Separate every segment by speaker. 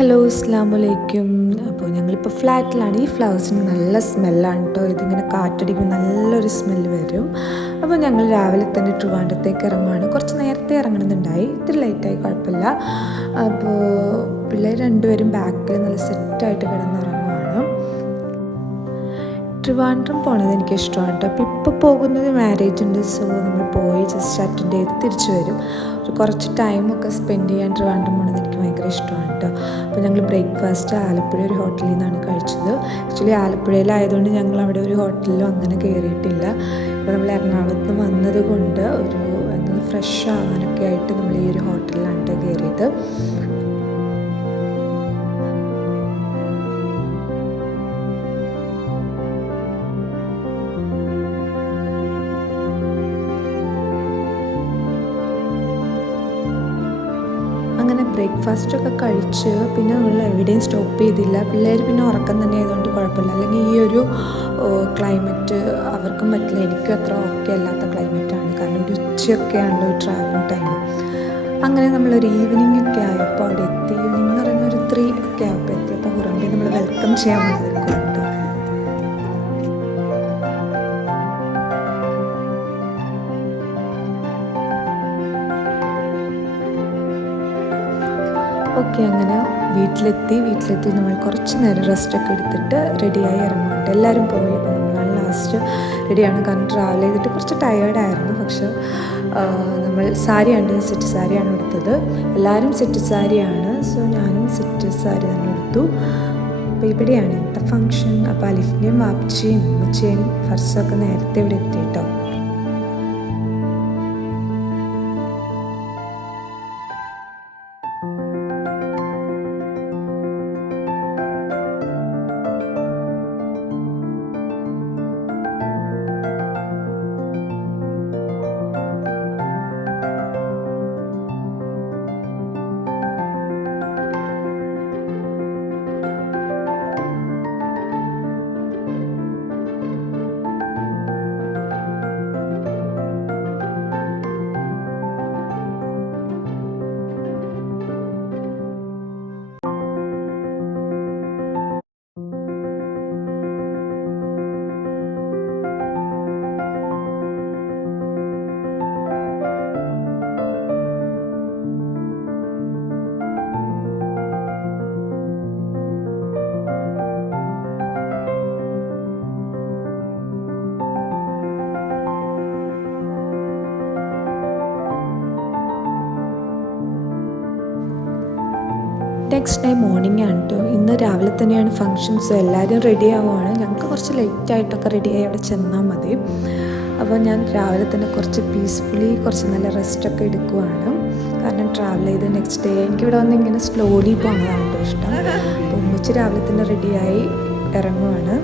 Speaker 1: Hello അസ്ലാം വലൈക്കും അപ്പോൾ ഞങ്ങളിപ്പോൾ ഫ്ലാറ്റിലാണ്. ഈ ഫ്ലവേഴ്സിന് നല്ല സ്മെല്ലാണ് കേട്ടോ ഇതിങ്ങനെ കാറ്റടിക്കുമ്പോൾ നല്ലൊരു സ്മെല്ല് വരും. അപ്പോൾ ഞങ്ങൾ രാവിലെ തന്നെ ട്രിവാൻഡത്തേക്ക് ഇറങ്ങുകയാണ് കുറച്ച് നേരത്തെ ഇറങ്ങണമെന്നുണ്ടായി ഇത്തിരി ലേറ്റായി കുഴപ്പമില്ല. അപ്പോൾ പിള്ളേർ രണ്ടുപേരും ബാക്കിൽ നല്ല സെറ്റായിട്ട് കിടന്നിറങ്ങുവാണ് ട്രിവാൻഡ്രം പോണത് എനിക്ക് ഇഷ്ടമാണ് കേട്ടോ. അപ്പോൾ ഇപ്പോൾ പോകുന്നത് മാരേജ് ഉണ്ട് സോ നമ്മൾ പോയി ജസ്റ്റ് അറ്റൻഡ് ചെയ്ത് തിരിച്ചു വരും. ഒരു കുറച്ച് ടൈമൊക്കെ സ്പെൻഡ് ചെയ്യാൻ ട്രിവാൻഡ്രം പോണത് എനിക്ക് ഭയങ്കര ഇഷ്ടമാണ് കേട്ടോ. അപ്പോൾ ഞങ്ങൾ ബ്രേക്ക്ഫാസ്റ്റ് ആലപ്പുഴ ഒരു ഹോട്ടലിൽ നിന്നാണ് കഴിച്ചത്. ആക്ച്വലി ആലപ്പുഴയിലായതുകൊണ്ട് ഞങ്ങൾ അവിടെ ഒരു ഹോട്ടലിലും അങ്ങനെ കയറിയിട്ടില്ല ഇപ്പോൾ നമ്മൾ എറണാകുളത്ത് വന്നത് കൊണ്ട് ഒരു എന്താ ഫ്രഷ് ആവാനൊക്കെ ആയിട്ട് നമ്മൾ ഈ ഒരു ഹോട്ടലിലാണ് കേട്ടോ കയറിയത് ബ്രേക്ക്ഫാസ്റ്റ് ഒക്കെ കഴിച്ച് പിന്നെ നമ്മൾ എവിടെയും സ്റ്റോപ്പ് ചെയ്തില്ല. പിള്ളേർ പിന്നെ ഉറക്കം തന്നെ ആയതുകൊണ്ട് കുഴപ്പമില്ല. അല്ലെങ്കിൽ ഈ ഒരു ക്ലൈമറ്റ് അവർക്കും പറ്റില്ല. എനിക്കും അത്ര ഓക്കെ അല്ലാത്ത ക്ലൈമറ്റാണ് കാരണം ഒരു ഉച്ചയൊക്കെയാണല്ലോ ട്രാവലിംഗ് ടൈം അങ്ങനെ നമ്മളൊരു ഈവനിങ് ഒക്കെ ആയപ്പോൾ അവിടെ എത്തി. ഈവനിങ് എന്ന് പറയുന്ന ഒരു ത്രീ ഒക്കെ ആയപ്പോൾ എത്തിയപ്പോൾ ഉറങ്ങി നമ്മൾ വെൽക്കം ചെയ്യാൻ വന്നിരിക്കുന്നുണ്ട് അങ്ങനെ വീട്ടിലെത്തി വീട്ടിലെത്തി നമ്മൾ കുറച്ച് നേരം റെസ്റ്റൊക്കെ എടുത്തിട്ട് റെഡിയായി ഇറങ്ങുന്നുണ്ട്. എല്ലാവരും പോയി നമ്മൾ ലാസ്റ്റ് റെഡിയാണ് കാരണം ട്രാവൽ ചെയ്തിട്ട് കുറച്ച് ടയേർഡായിരുന്നു പക്ഷെ നമ്മൾ സാരിയാണ് സെറ്റ് സാരിയാണ് എടുത്തത് എല്ലാവരും സെറ്റ് സാരിയാണ് സോ ഞാനും സെറ്റ് സാരി തന്നെ എടുത്തു അപ്പോൾ ഇവിടെയാണ് ഇന്നത്തെ ഫംഗ്ഷൻ അപ്പോൾ അലിഫിനെയും വാപ്ചിയും ഉമ്മച്ചയും ഫർസൊക്കെ നേരത്തെ ഇവിടെ എത്തി നെക്സ്റ്റ് ഡേ മോർണിംഗ് ആണ് കേട്ടോ ഇന്ന് രാവിലെ തന്നെയാണ് ഫങ്ഷൻസ് എല്ലാവരും റെഡി ആവുകയാണ് ഞങ്ങൾക്ക് കുറച്ച് ലേറ്റ് ആയിട്ടൊക്കെ റെഡിയായി അവിടെ ചെന്നാൽ മതി. അപ്പോൾ ഞാൻ രാവിലെ തന്നെ കുറച്ച് പീസ്ഫുള്ളി കുറച്ച് നല്ല റെസ്റ്റൊക്കെ എടുക്കുവാണ്. കാരണം ട്രാവൽ ചെയ്ത് നെക്സ്റ്റ് ഡേ എനിക്കിവിടെ വന്ന് ഇങ്ങനെ സ്ലോലി പോകുന്നതാണ് കേട്ടോ ഇഷ്ടം. അപ്പോൾ ഉമ്മച്ച് രാവിലെ തന്നെ റെഡിയായി ഇറങ്ങുവാണ്.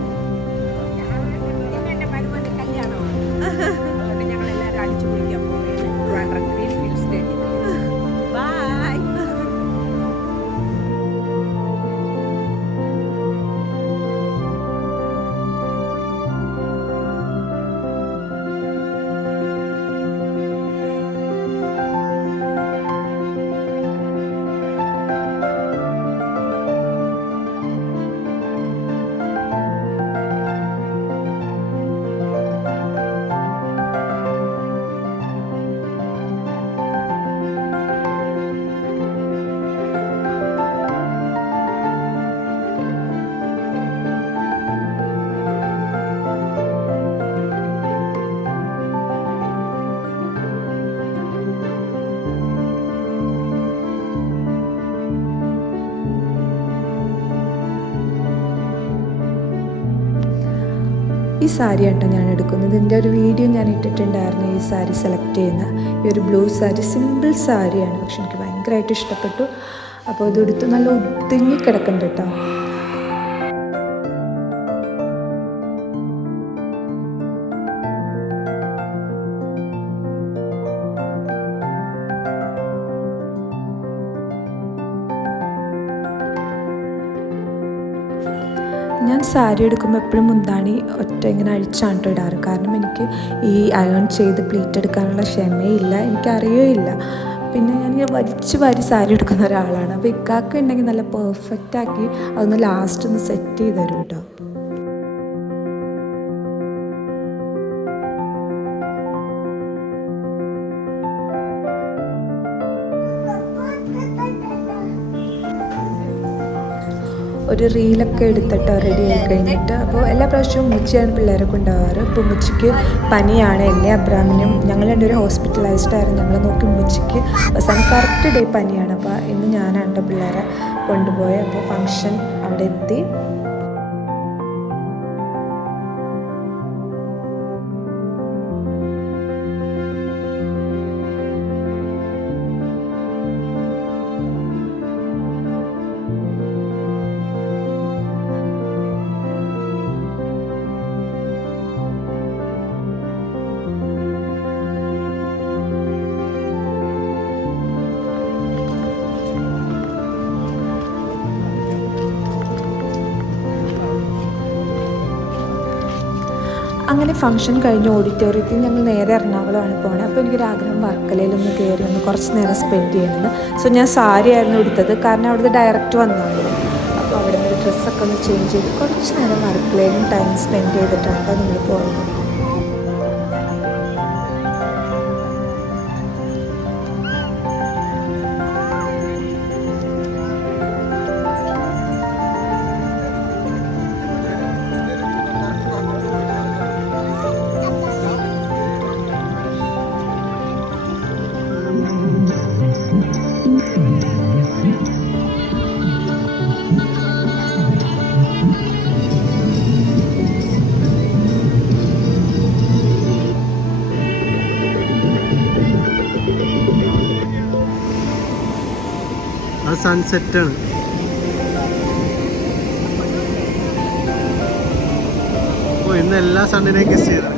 Speaker 1: ഈ സാരി കേട്ടോ ഞാൻ എടുക്കുന്നത്. ഇതിന്റെ ഒരു വീഡിയോ ഞാൻ ഇട്ടിട്ടുണ്ടായിരുന്നു ഈ സാരി സെലക്ട് ചെയ്യുന്ന. ഈ ഒരു ബ്ലൂ സാരി സിമ്പിൾ സാരിയാണ് പക്ഷെ എനിക്ക് ഭയങ്കരമായിട്ട് ഇഷ്ടപ്പെട്ടു. അപ്പോൾ ഇതെടുത്ത് നല്ല ഒതുങ്ങി കിടക്കുന്നുണ്ട് കേട്ടോ. ഞാൻ സാരി എടുക്കുമ്പോൾ എപ്പോഴും മുന്താണി ഒറ്റ ഇങ്ങനെ അഴിച്ചാണ് കേട്ടോ ഇടാറ്. കാരണം എനിക്ക് ഈ അയൺ ചെയ്ത് പ്ലീറ്റ് എടുക്കാനുള്ള ക്ഷമയില്ല എനിക്കറിയുകയില്ല പിന്നെ ഞാൻ വലിച്ച് വാരി സാരി എടുക്കുന്ന ഒരാളാണ്. അപ്പോൾ ഇക്കാക്ക ഉണ്ടെങ്കിൽ നല്ല പെർഫെക്റ്റ് ആക്കി അതൊന്ന് ലാസ്റ്റ് ഒന്ന് സെറ്റ് ചെയ്ത് തരും കേട്ടോ ഒരു റീലൊക്കെ എടുത്തിട്ട് റെഡി ആയി കഴിഞ്ഞിട്ട് അപ്പോൾ എല്ലാ പ്രാവശ്യവും മുച്ചയാണ് പിള്ളേരെ കൊണ്ടുപോകാറ്. ഇപ്പോൾ മുച്ചയ്ക്ക് പനിയാണ്. എന്നെ അബ്രാമിനും ഞങ്ങൾ രണ്ടുപേരും ഹോസ്പിറ്റലൈസ്ഡ് ആയിരുന്നു. ഞങ്ങളെ നോക്കി മുച്ചയ്ക്ക് അവസാനം കറക്റ്റ് ഡേ പനിയാണ്. അപ്പോൾ ഇന്ന് ഞാനാണ് പിള്ളേരെ കൊണ്ടുപോയത്. അപ്പോൾ ഫങ്ഷൻ അവിടെ എത്തി. അങ്ങനെ ഫംഗ്ഷൻ കഴിഞ്ഞ് ഓഡിറ്റോറിയത്തിൽ ഞങ്ങൾ നേരെ എറണാകുളമാണ് പോണത് അപ്പോൾ എനിക്കൊരാഗ്രഹം വർക്കലയിലൊന്ന് കയറി ഒന്ന് കുറച്ച് നേരം സ്പെൻഡ് ചെയ്യണമെന്ന് സോ ഞാൻ സാരി ആയിരുന്നു എടുത്തത്. കാരണം അവിടുത്തെ ഡയറക്റ്റ് വന്നതാണ്. അപ്പോൾ അവിടെ നിന്ന് ഡ്രസ്സൊക്കെ ഒന്ന് ചേഞ്ച് ചെയ്ത് കുറച്ച് നേരം വർക്കലയിലും ടൈം സ്പെൻഡ് ചെയ്തിട്ടാണ് നിങ്ങൾ പോകുന്നത്
Speaker 2: അത് സൺസെറ്റ് ആണ് ഓ ഇന്ന് എല്ലാ സണ്ണിനെയും കിസ് ചെയ്ത